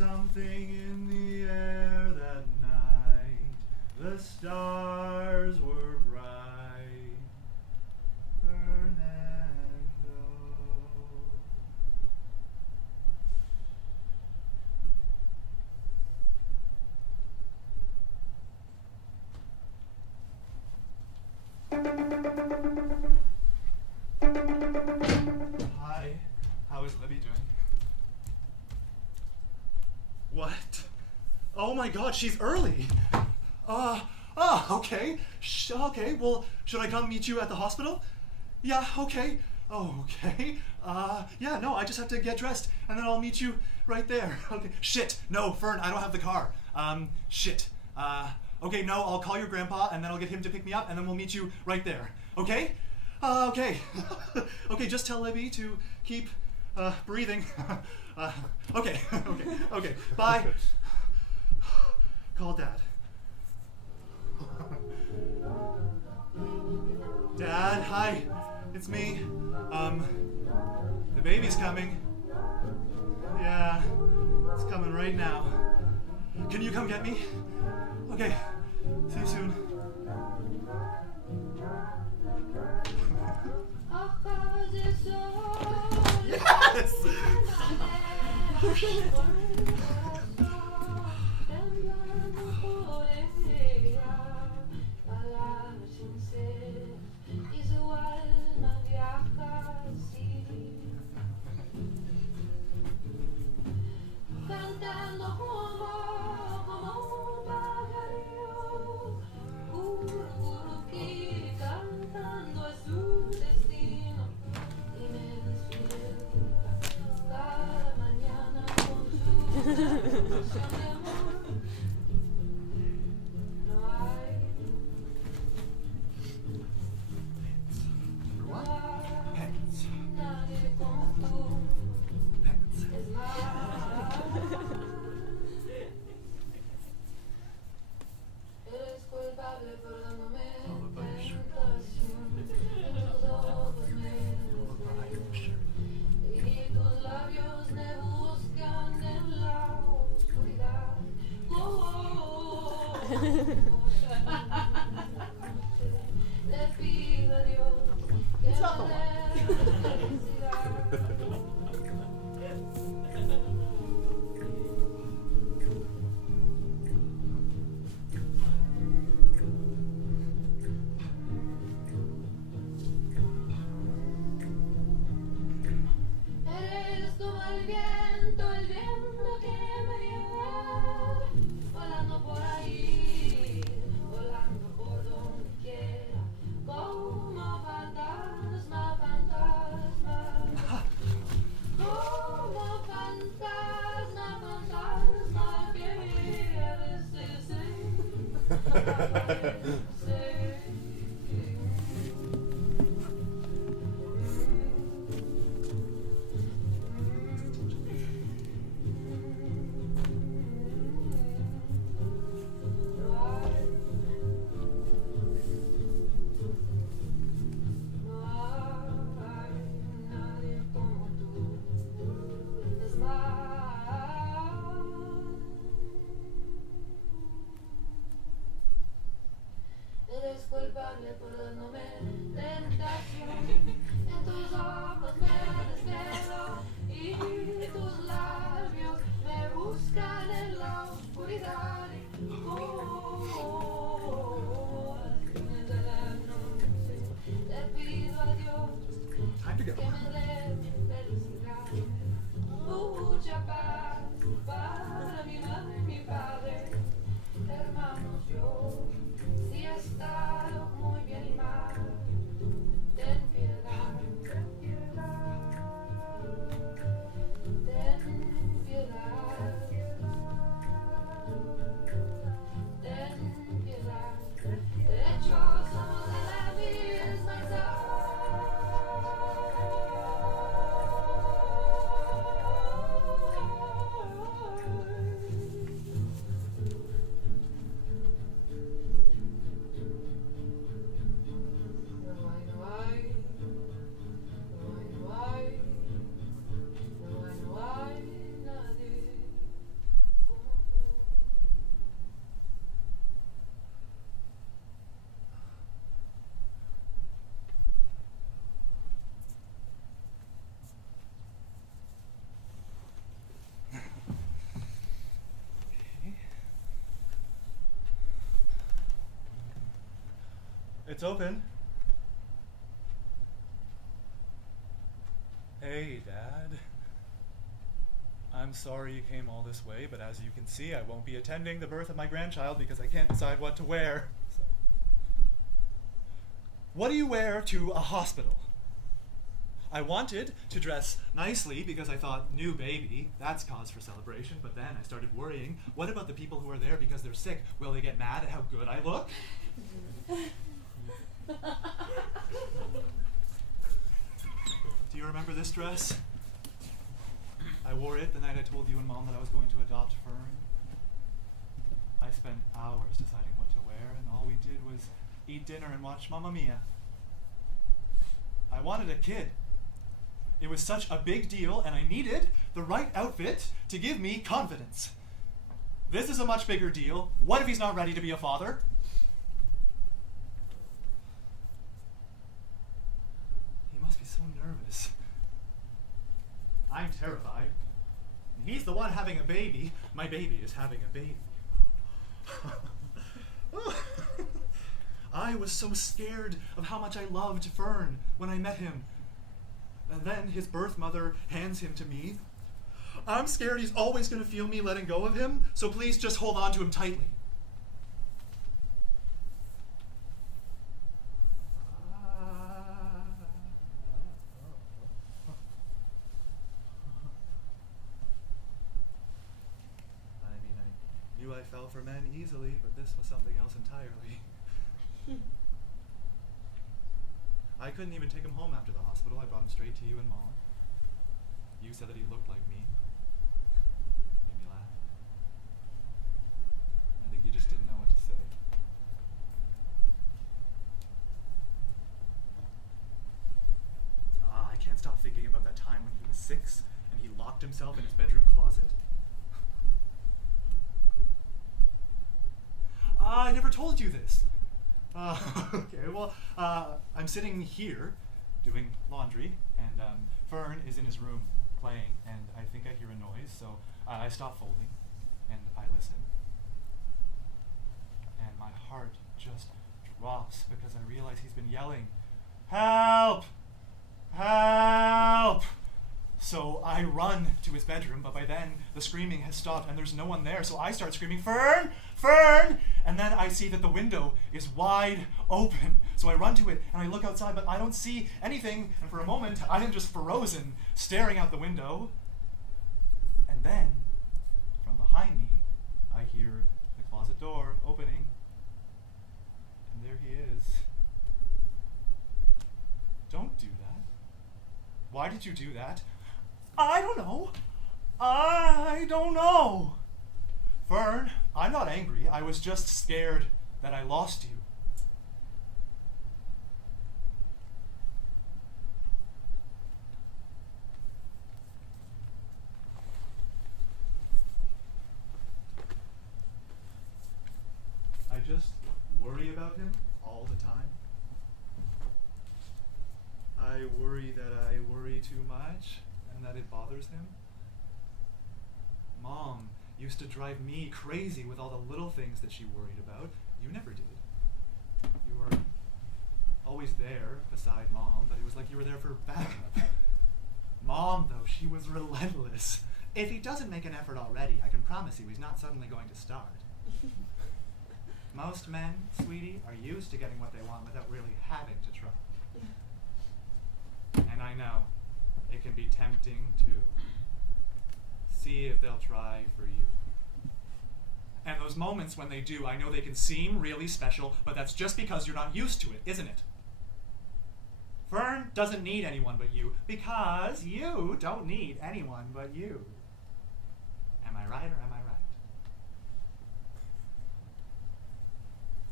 something in the air that night. The stars were bright. Fernando. Hi. How is Libby doing? What? Oh my God, she's early. Okay. Okay, well, should I come meet you at the hospital? Yeah, okay. Oh, okay. Yeah, no, I just have to get dressed, and then I'll meet you right there. Okay. Shit. No, Fern, I don't have the car. Shit. Okay, no, I'll call your grandpa, and then I'll get him to pick me up, and then we'll meet you right there. Okay? Okay. Okay, just tell Libby to keep, breathing. Okay. Bye. Call Dad. Dad, hi. It's me. The baby's coming. Yeah, it's coming right now. Can you come get me? Okay. See you soon. Yes! It's not the one. Eres como el viento que me lleva, volando por ahí, volando por donde quiera, como fantasma, fantasma, como fantasma, fantasma que quieres ser. Eres culpable por dándome tentación. En tus ojos me desvelo y tus labios me buscan en la oscuridad. Al fin de la noche le pido a Dios que me dé felicidad. Mucha paz para mi madre y mi padre, hermanos, yo. Si he estado muy bien y mal, ten piedad, ten piedad. It's open. Hey, Dad. I'm sorry you came all this way, but as you can see, I won't be attending the birth of my grandchild because I can't decide what to wear. So. What do you wear to a hospital? I wanted to dress nicely because I thought, new baby, that's cause for celebration, but then I started worrying, what about the people who are there because they're sick? Will they get mad at how good I look? Do you remember this dress? I wore it the night I told you and Mom that I was going to adopt Fern. I spent hours deciding what to wear, and all we did was eat dinner and watch Mamma Mia. I wanted a kid. It was such a big deal, and I needed the right outfit to give me confidence. This is a much bigger deal. What if he's not ready to be a father? He must be so nervous. I'm terrified. He's the one having a baby. My baby is having a baby. I was so scared of how much I loved Fern when I met him. And then his birth mother hands him to me. I'm scared he's always going to feel me letting go of him, so please just hold on to him tightly. I knew I fell for men easily, but this was something else entirely. I couldn't even take him home after the hospital. I brought him straight to you and Mom. You said that he looked like me. Made me laugh. I think you just didn't know what to say. I can't stop thinking about that time when he was 6 and he locked himself in his bedroom closet. I never told you this. Okay, well, I'm sitting here doing laundry, and Fern is in his room playing, and I think I hear a noise, so I stop folding, and I listen. And my heart just drops because I realize he's been yelling, "Help! Help!" So I run to his bedroom, but by then the screaming has stopped and there's no one there, so I start screaming, "Fern! Fern!" And then I see that the window is wide open. So I run to it and I look outside, but I don't see anything. And for a moment, I am just frozen, staring out the window. And then, from behind me, I hear the closet door opening. And there he is. Don't do that. Why did you do that? I don't know. I don't know. Fern, I'm not angry. I was just scared that I lost you. I just worry about him all the time. I worry that I worry too much and that it bothers him. Mom used to drive me crazy with all the little things that she worried about. You never did. You were always there beside Mom, but it was like you were there for backup. Mom, though, she was relentless. If he doesn't make an effort already, I can promise you he's not suddenly going to start. Most men, sweetie, are used to getting what they want without really having to try. And I know it can be tempting to see if they'll try for you. And those moments when they do, I know they can seem really special, but that's just because you're not used to it, isn't it? Fern doesn't need anyone but you, because you don't need anyone but you. Am I right or am I right?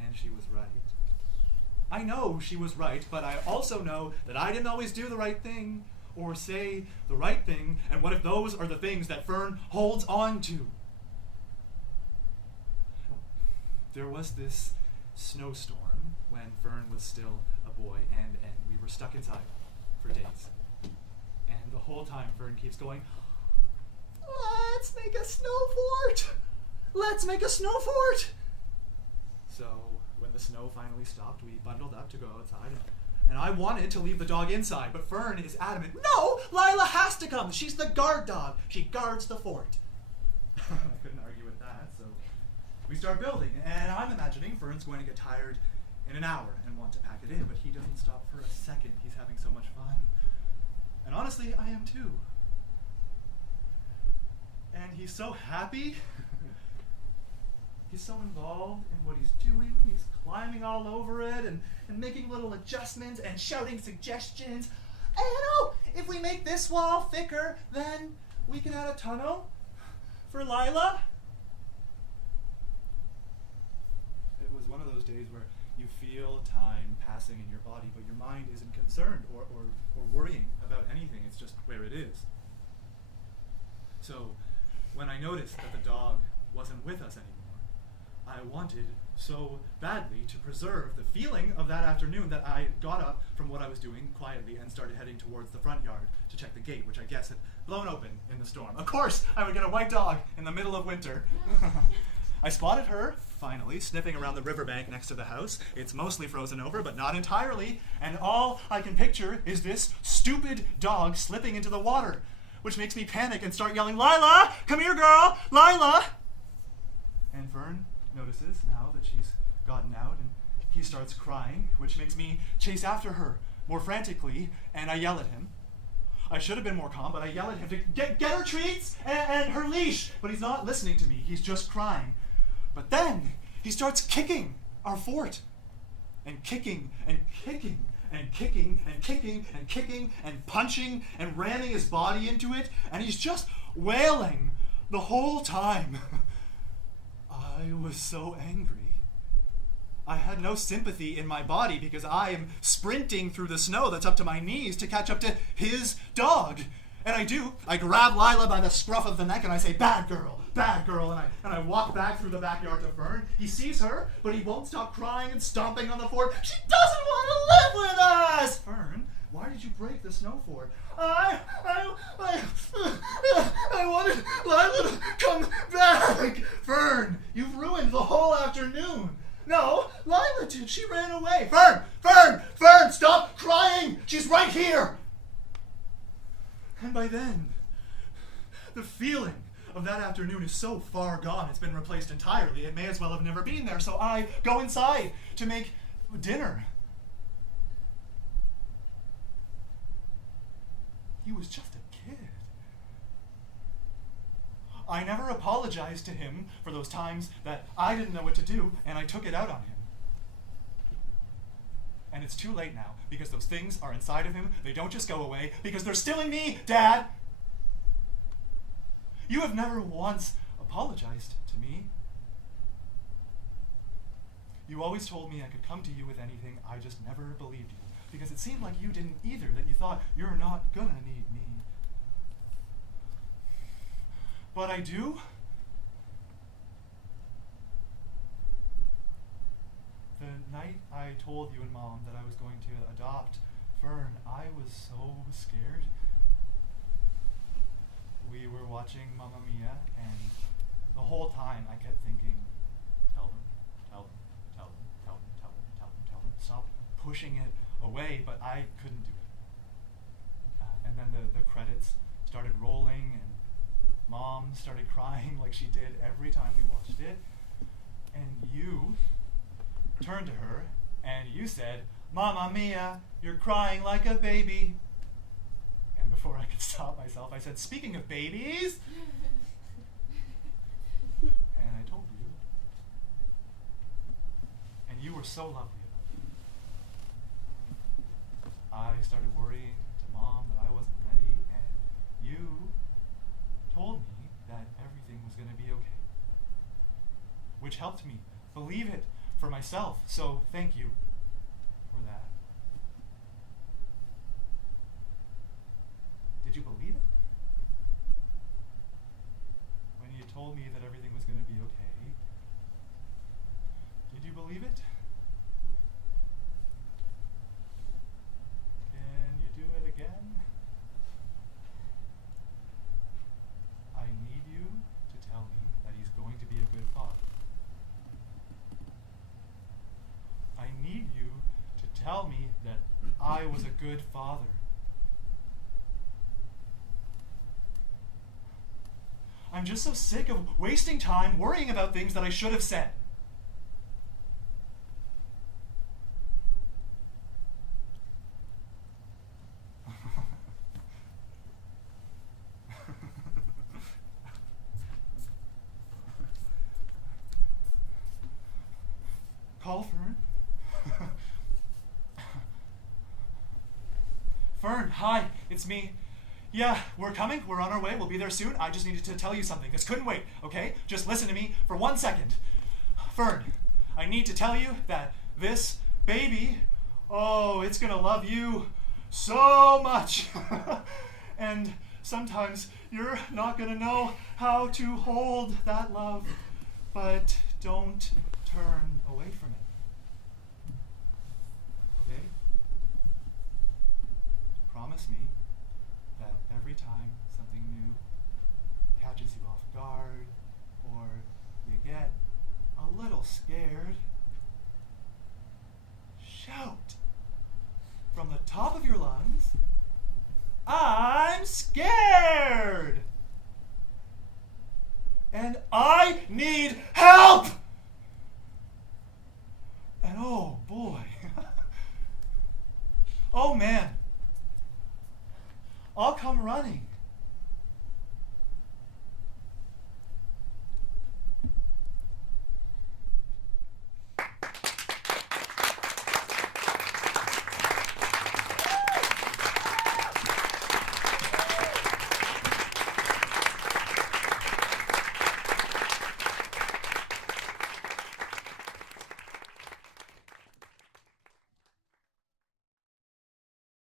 And she was right. I know she was right, but I also know that I didn't always do the right thing or say the right thing, and what if those are the things that Fern holds on to? There was this snowstorm when Fern was still a boy, and we were stuck inside for days. And the whole time Fern keeps going, "Let's make a snow fort! Let's make a snow fort!" So when the snow finally stopped, we bundled up to go outside, and I wanted to leave the dog inside, but Fern is adamant. No, Lila has to come. She's the guard dog. She guards the fort. I couldn't argue with that, so we start building, and I'm imagining Fern's going to get tired in an hour and want to pack it in, but he doesn't stop for a second. He's having so much fun. And honestly, I am too. And he's so happy. He's so involved in what he's doing. He's climbing all over it and making little adjustments and shouting suggestions. If we make this wall thicker, then we can add a tunnel for Lila. It was one of those days where you feel time passing in your body, but your mind isn't concerned or worrying about anything. It's just where it is. So when I noticed that the dog wasn't with us anymore, I wanted so badly to preserve the feeling of that afternoon that I got up from what I was doing quietly and started heading towards the front yard to check the gate, which I guess had blown open in the storm. Of course, I would get a white dog in the middle of winter. I spotted her, finally, sniffing around the riverbank next to the house. It's mostly frozen over, but not entirely, and all I can picture is this stupid dog slipping into the water, which makes me panic and start yelling, Lila, come here, girl, Lila! And Fern notices now that she's gotten out, and he starts crying, which makes me chase after her more frantically, and I yell at him. I should have been more calm, but I yell at him to get her treats and her leash, but he's not listening to me. He's just crying. But then he starts kicking our fort, and kicking and kicking and kicking and kicking and kicking and punching and ramming his body into it, and he's just wailing the whole time. I was so angry. I had no sympathy in my body because I am sprinting through the snow that's up to my knees to catch up to his dog. And I do. I grab Lila by the scruff of the neck and I say, bad girl, and I walk back through the backyard to Fern. He sees her, but he won't stop crying and stomping on the fort. She doesn't want to live with us! Fern, why did you break the snow fort? I wanted Lila to come back! Fern, you've ruined the whole afternoon. No, Lila did. She ran away. Fern, stop crying! She's right here! And by then, the feeling of that afternoon is so far gone, it's been replaced entirely. It may as well have never been there. So I go inside to make dinner. He was just a kid. I never apologized to him for those times that I didn't know what to do, and I took it out on him. And it's too late now, because those things are inside of him. They don't just go away, because they're still in me, Dad! You have never once apologized to me. You always told me I could come to you with anything. I just never believed you, because it seemed like you didn't either, that you thought you're not gonna need me. But I do. The night I told you and Mom that I was going to adopt Fern, I was so scared. We were watching Mamma Mia, and the whole time I kept thinking, tell them, stop pushing it away, but I couldn't do it. And then the credits started rolling, and Mom started crying like she did every time we watched it. And you turned to her and you said, Mamma Mia, you're crying like a baby. And before I could stop myself, I said, speaking of babies. And I told you. And you were so lovely about it. I started worrying to Mom that I wasn't ready, and you told me that everything was going to be okay, which helped me believe it for myself. So thank you for that. Did you believe it? When you told me that everything was going to be okay, did you believe it? Can you do it again? I need you to tell me that he's going to be a good father. I was a good father. I'm just so sick of wasting time worrying about things that I should have said. Call Fern. Fern, hi, it's me. Yeah, we're coming. We're on our way. We'll be there soon. I just needed to tell you something. This couldn't wait, okay? Just listen to me for 1 second. Fern, I need to tell you that this baby, oh, it's gonna love you so much. And sometimes you're not gonna know how to hold that love, but don't turn away from it. Okay? Promise me that every time something new catches you off guard or you get a little scared, shout from the top of your lungs, "I'm scared! And I need help!" And oh boy, oh man, I'll come running